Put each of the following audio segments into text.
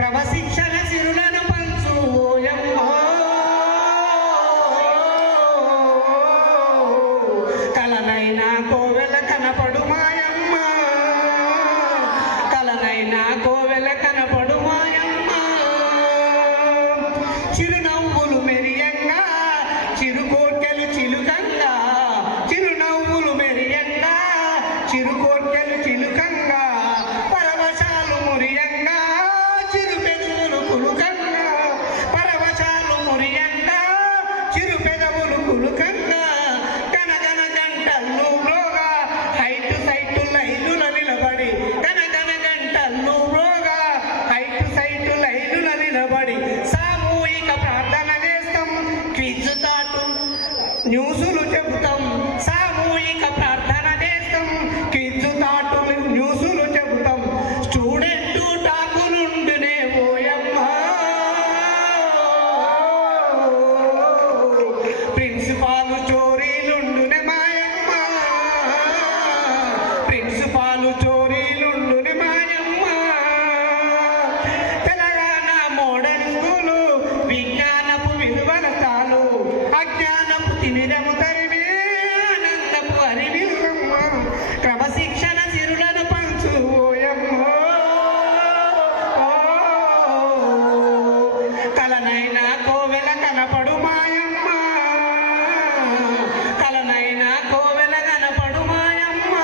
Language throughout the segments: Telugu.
క్రమశిక్షణ సిరులను పంచు ఓయమ్మో కలనైనా కోవెల కనపడు మాయమ్మ కలనైనా కోవెల కనపడు మాయమ్మ చిరునవ్వులు మెరియంగా చిరుకోర్కెలు చిలుకంగా చిరునవ్వులు మెరియంగా చిరుకోర్కెలు చిలుకంగా పరవశాలు మురియంగా చిరు పెదవులు కులుకంగా పరవశాలు మురియంగా చిరు పెదవులు కులుకంగా గనగన గంటల్లో బ్రోగా హైటు సైటు లైనుల నిలబడి గనగన గంటల్లో బ్రోగా హైటు సైటు లైనుల నిలబడి సామూహిక ప్రార్థన చేస్తాం క్విజ్ తాటు న్యూసులు చెబుతాం సామూహిక ప్రార్థన చేస్తాం క్విజ్ తాటు న్యూసులు చెబుతాం స్టూడెంట్ టాకులుండునే ఓయమ్మ ప్రిన్సిపాలు చోరీలుండునే మాయమ్మ ప్రిన్సిపాలు చోరీలుండునే మాయమ్మ తెలంగాణ మోడల్ స్కూలు విజ్ఞానపు విలువల తాలు అజ్ఞానపు తిమిరము తరిమే ఆనందపు అరివిల్లమ్మ క్రమశిక్షణ సిరులను పంచు ఓయమ్మ కలనైనా కోవెల కనపడు మాయమ్మ కలనైనా కోవెల కనపడు మాయమ్మ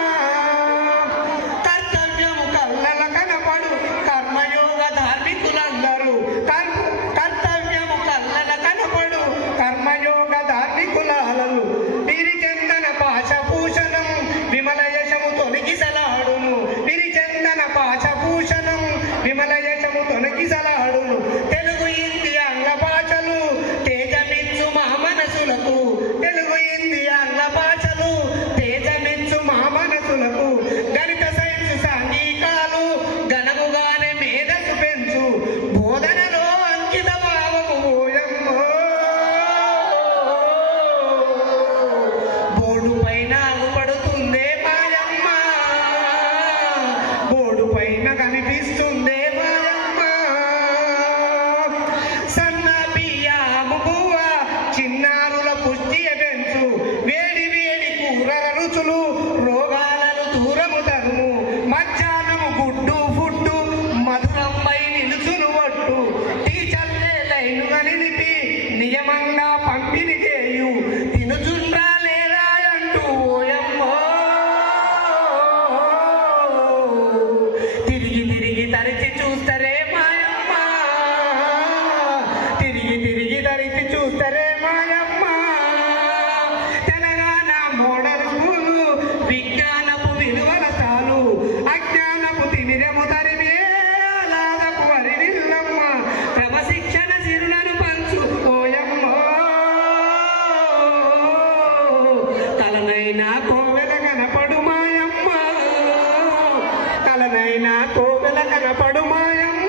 కర్తవ్యము కళ్ళల కనపడు కర్మయోగ ధార్మికులందరూ కర్తవ్యము కళ్ళల కనపడు కర్మయోగ ధార్మికులాలను విరిచందన పాశభూషణం విమల యశము తొలగిసలాడును విరిచందన పాశభూషణం విమల యశము తొలగిసలాడును తెలుగు హిందీ ఆంగ్ల భాషలు తేజమిచ్చు మా మనసులకు తెలుగు హిందీ ఆంగ్ల భాషలు తేజమిచ్చు మా మనసులకు గణిత సైన్స్ సాంఘికాలు ఘనముగానే మేధస్సు పెంచు బోధనలో అంకిత భావము ఓయమ్మో బోర్డు పైన అగుపడుతుందే మాయమ్మ బోర్డు పైన కనిపిస్తుందే మాయమ్మ సన్న బియ్యము బువ్వ చిన్నారుల పుష్టి పెంచు వేడి వేడి కూరల రుచులు రోగాలను దూరము తరుము మధ్యాహ్నము గుడ్డు ఫుడ్డు మధురంపై నిలుచును ఒట్టు టీచర్లే లైనుగా నిలిపి నియమంగా పంపిణీ చేయు తినుచుండ్రా లేదా అంటూ ఓయమ్మో తిరిగి తిరిగి తరిచి చూస్తరే మాయమ్మ తిరిగి తిరిగి తరిచి చూస్తరే మాయమ్మ తెలంగాణ మోడల్ స్కూలు విజ్ఞానపు విలువల తాలు అజ్ఞానపు తిమిరము తరిమే ఆహ్లాదపు అరివిల్లమ్మ క్రమశిక్షణ సిరులను పంచు ఓయమ్మ కలనైనా కోవెల కనపడు మాయమ్మ కలనైనా కోవెల కనపడు మాయమ్మ